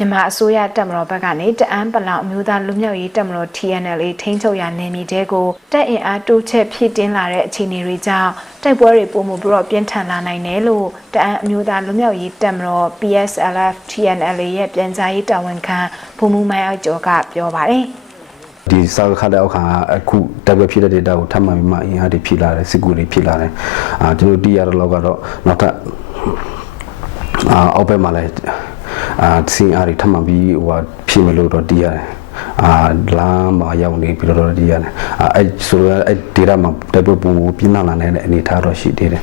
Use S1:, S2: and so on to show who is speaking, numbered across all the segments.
S1: မြန်မာအစိုးရတပ်မတော်ဘက်ကနေတအန်းပလောင်အမျိုးသားလူမျိုးရေးတပ်မတော် TNL ထိန်းချုပ်ရာနယ်မြေတဲကိုတပ်အင်အားတိုးချဲ့ဖြည့်တင်းလာတဲ့အခြေအနေတွေကြောင့်တိုက်ပွဲတွေပုံမှုပြီးတော့ပြင်းထန်လာနိုင်တယ်လို့တအန်းအမျိုးသားလူမျိုးရေးတပ်မတော် PSLF TNL ရဲ့ပြန်ကြားရေးတာဝန်ခံဘုံမူမိုင်းအောင်ကျော်ကပြောပါတယ်
S2: ဒီစာခါတဲ့အောက်ခံအခုတက်ပဲဖြစ်တဲ့ data ကိုထပ်မှန်ပြီးမှအင်အားတွေဖြစ်လာတယ်စစ်ကူတွေဖြစ်လာတယ်အာကျွန်တော်တီးရတော့လောက်ကတော့နောက်ထပ်အာအောက်ဘက်မှာလည်း အာစင်အားတွေထပ်မှန်ပြီးဟိုဟာဖြစ်မလို့တော့တီးရတယ်အာလမ်းမှာရောက်နေပြီးတော့တီးရတယ်အာအဲ့ဆိုရအဲ့ data မှာတက်ပဲပုံပြင်းလာတဲ့အနေအထားတော့ရှိသေးတယ်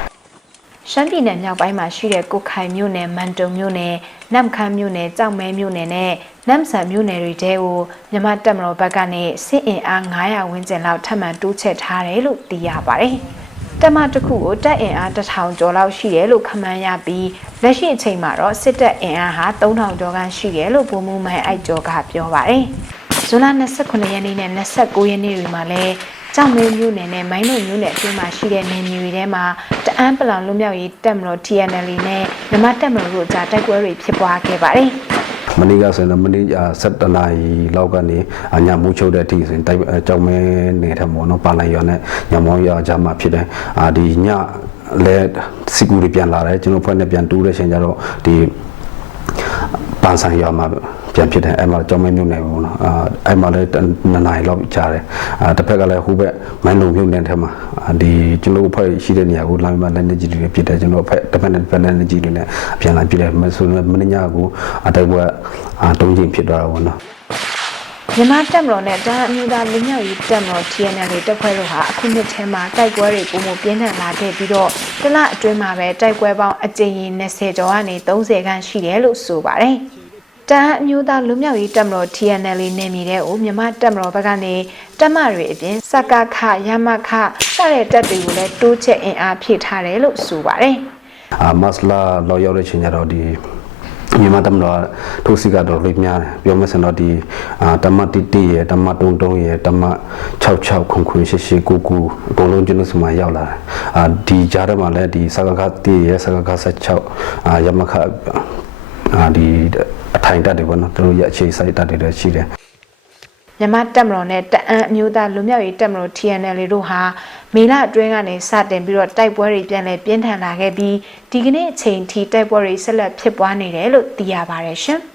S1: ရှမ်းပြည်နယ်မြောက်ပိုင်းမှာရှိတဲ့ကုတ်ခိုင်မြို့နယ်မန်တုံမြို့နယ်နမ်ခမ်းမြို့နယ်ကြောက်မဲမြို့နယ်နဲ့နမ်ဆန်မြို့နယ်တွေတဲကိုမြန်မာတပ်မတော်ဘက်ကနေစစ်အင်အား900ဝန်းကျင်လောက်ထပ်မံတိုးချဲ့ထားတယ်လို့သိရပါတယ်။ တပ်မတစ်ခုကိုတပ်အင်အား1000ကျော်လောက်ရှိတယ်လို့ခန့်မှန်းရပြီးလက်ရှိအချိန်မှာတော့စစ်တပ်အင်အားဟာ3000ကျော်ခန့်ရှိတယ်လို့ဗိုလ်မှူးမိုင်းအိုက်ကျော်ကပြောပါတယ်။ဇွန်လ29ရက်နေ့နဲ့29ရက်နေ့တွေမှာလည်းကြောင်မဲမြို့နယ်နဲ့မိုင်းလုံမြို့နယ်အတွင်းမှာရှိတဲ့နယ်မြေတွေထဲမှာတအန်းပလောင်လူမျိုးရေးတပ်မတော် TNL နဲ့မြန်မာတပ်မတော်တို့ကြားတိုက်ပွဲတွေဖြစ်ပွားခဲ့ပါတယ်။
S2: မနေ့ကဆိုရင်တော့မနေ့7နာရီလောက်ကနေအညမိုးချုပ်တဲ့အထိဆိုရင်တိုက်အကြောင်းမဲနေထမောနော်ပါလိုက်ရွာနဲ့ညမောင်းရွာကြားမှာဖြစ်တယ်အာဒီညလဲစီကူတွေပြန်လာတယ်ကျွန်တော်ဖွဲ့နဲ့ပြန်တူးတဲ့ချိန်ကျတော့ဒီ ပန်းဆိုင်ရွာမှာပြန်ဖြစ်တယ်အဲ့မှာကြောင်းမဲမြို့နယ်ပေါ့နော်အာအဲ့မှာလည်းနှစ်နာရီလောက်ကြာတယ်အာတစ်ဖက်ကလည်းဟိုဘက်မိုင်းလုံမြို့နယ်ထဲမှာအာဒီကျွန်တော်ဖွဲ့ရှိတဲ့နေရာကိုလမ်းမလက်နေကြီးတွေဖြစ်တယ်ကျွန်တော်ဖက်တစ်ဖက်နဲ့တစ်ဖက်လက်နေကြီးတွေနဲ့ပြန်လာဖြစ်တယ်မဆိုမနေ့ညကိုအတိုက်ပွဲအာတုံးချိန်ဖြစ်သွားတာပေါ့နော်
S1: မြန်မာတပ်မတော်နဲ့တန်းအမျိုးသားလူမျိုးရေးတပ်မတော် TNL တပ်ဖွဲ့တို့ဟာအခုနှစ်ထဲမှာတိုက်ပွဲတွေပုံမပြင်းထန်လာခဲ့ပြီးတော့တလအတွင်းမှာပဲတိုက်ပွဲပေါင်းအကြိမ်ရင်20ကျော်ကနေ30ခန့်ရှိတယ်လို့ဆိုပါတယ်။တန်းအမျိုးသားလူမျိုးရေးတပ်မတော် TNL နယ်မြေတဲ့ကိုမြန်မာတပ်မတော်ဘက်ကနေတပ်မတွေအပြင်စကခရမခစတဲ့တပ်တွေကိုလည်းတိုးချက်အင်အားဖြည့်ထားတယ်လို့ဆိုပါတယ်။
S2: အာမတ်လာလောက်ရောက်တဲ့ချိန်ကျတော့ဒီ မြန်မာတမတော်ထိုးစီကတော့လွေများတယ်ပြောမယ်ဆိုတော့ဒီအာတမတိတိရတမတုံတုံရတမ66ခွန်ခွန်ရှိရှိကိုကူအကုန်လုံးကျွန်တော်စမရောက်လာတယ်အာဒီကြားထဲမှာလည်းဒီစကခတိရစကခ76အာယမခအာဒီအထိုင်တက်တွေပေါ့နော်သူတို့ရဲ့အခြေစိုက်တက်တွေလည်းရှိတယ်
S1: မြန်မာတပ်မတော်နဲ့တအန်းအမျိုးသားလူမျိုးရေးတပ်မတော် TNL တို့ဟာမေလအတွင်းကနေစတင်ပြီးတော့တိုက်ပွဲတွေပြန်လည်ပြင်းထန်လာခဲ့ပြီးဒီကနေ့အချိန်ထိတိုက်ပွဲတွေဆက်လက်ဖြစ်ပွားနေတယ်လို့သိရပါတယ်ရှင်။